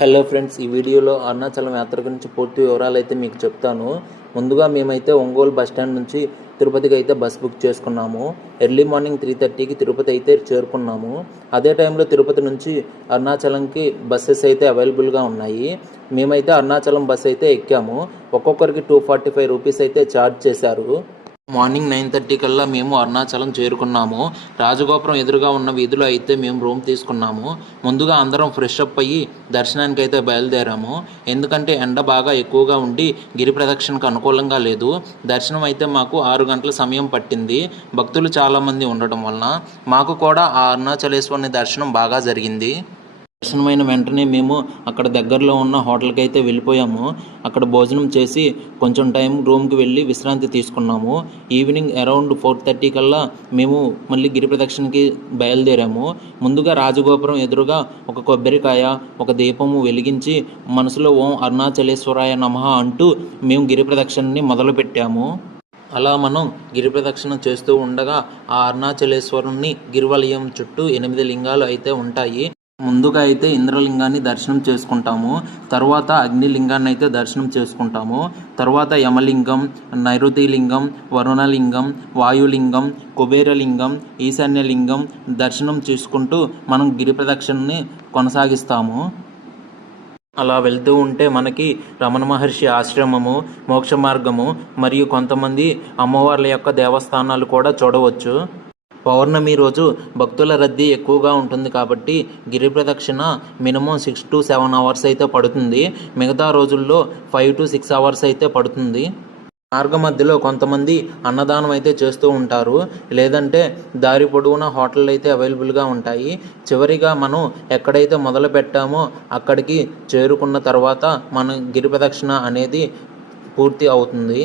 Hello friends ఈ వీడియోలో అరుణాచలం యాత్ర గురించి పూర్తి వివరాలు అయితే మీకు చెప్తాను. ముందుగా మేమైతే ఒంగోలు బస్ స్టాండ్ నుంచి తిరుపతికి అయితే బస్ బుక్ చేసుకున్నాము. ఎర్లీ మార్నింగ్ త్రీ థర్టీకి తిరుపతి అయితే చేరుకున్నాము. అదే టైంలో తిరుపతి నుంచి అరుణాచలంకి బస్సెస్ అయితే అవైలబుల్గా ఉన్నాయి. మేమైతే అరుణాచలం బస్ అయితే ఎక్కాము. ఒక్కొక్కరికి టూ ఫార్టీ ఫైవ్ రూపీస్ అయితే ఛార్జ్ చేశారు. మార్నింగ్ నైన్ థర్టీ కల్లా మేము అరుణాచలం చేరుకున్నాము. రాజగోపురం ఎదురుగా ఉన్న వీధిలో అయితే మేము రూమ్ తీసుకున్నాము. ముందుగా అందరం ఫ్రెష్ అప్ అయ్యి దర్శనానికి అయితే బయలుదేరాము. ఎందుకంటే ఎండ బాగా ఎక్కువగా ఉండి గిరి ప్రదక్షిణకు అనుకూలంగా లేదు. దర్శనం అయితే మాకు ఆరు గంటల సమయం పట్టింది. భక్తులు చాలామంది ఉండటం వలన మాకు కూడా ఆ అరుణాచలేశ్వరుని దర్శనం బాగా జరిగింది. దర్శనమైన వెంటనే మేము అక్కడ దగ్గరలో ఉన్న హోటల్కి అయితే వెళ్ళిపోయాము. అక్కడ భోజనం చేసి కొంచెం టైం రూమ్కి వెళ్ళి విశ్రాంతి తీసుకున్నాము. ఈవినింగ్ అరౌండ్ ఫోర్ థర్టీ కల్లా మేము మళ్ళీ గిరి ప్రదక్షిణకి బయలుదేరాము. ముందుగా రాజగోపురం ఎదురుగా ఒక కొబ్బరికాయ ఒక దీపము వెలిగించి మనసులో ఓం అరుణాచలేశ్వరాయ నమః అంటూ మేము గిరి ప్రదక్షిణని మొదలుపెట్టాము. అలా మనం గిరి ప్రదక్షిణ చేస్తూ ఉండగా ఆ అరుణాచలేశ్వరుని గిరివలయం చుట్టూ ఎనిమిది లింగాలు అయితే ఉంటాయి. ముందుగా అయితే ఇంద్రలింగాన్ని దర్శనం చేసుకుంటాము. తర్వాత అగ్నిలింగాన్ని అయితే దర్శనం చేసుకుంటాము. తర్వాత యమలింగం నైరుతి లింగం వరుణలింగం వాయులింగం కుబేరలింగం ఈశాన్యలింగం దర్శనం చేసుకుంటూ మనం గిరి ప్రదక్షిణని కొనసాగిస్తాము. అలా వెళ్తూ ఉంటే మనకి రమణ మహర్షి ఆశ్రమము మోక్ష మార్గము మరియు కొంతమంది అమ్మవార్ల యొక్క దేవస్థానాలు కూడా చూడవచ్చు. పౌర్ణమి రోజు భక్తుల రద్దీ ఎక్కువగా ఉంటుంది కాబట్టి గిరి ప్రదక్షిణ minimum six to seven hours అయితే పడుతుంది. మిగతా రోజుల్లో ఫైవ్ టు సిక్స్ అవర్స్ అయితే పడుతుంది. మార్గ మధ్యలో కొంతమంది అన్నదానం అయితే చేస్తూ ఉంటారు. లేదంటే దారి పొడవునా హోటళ్ళు అయితే అవైలబుల్గా ఉంటాయి. చివరిగా మనం ఎక్కడైతే మొదలు పెట్టామో అక్కడికి చేరుకున్న తర్వాత మన గిరి ప్రదక్షిణ అనేది పూర్తి అవుతుంది.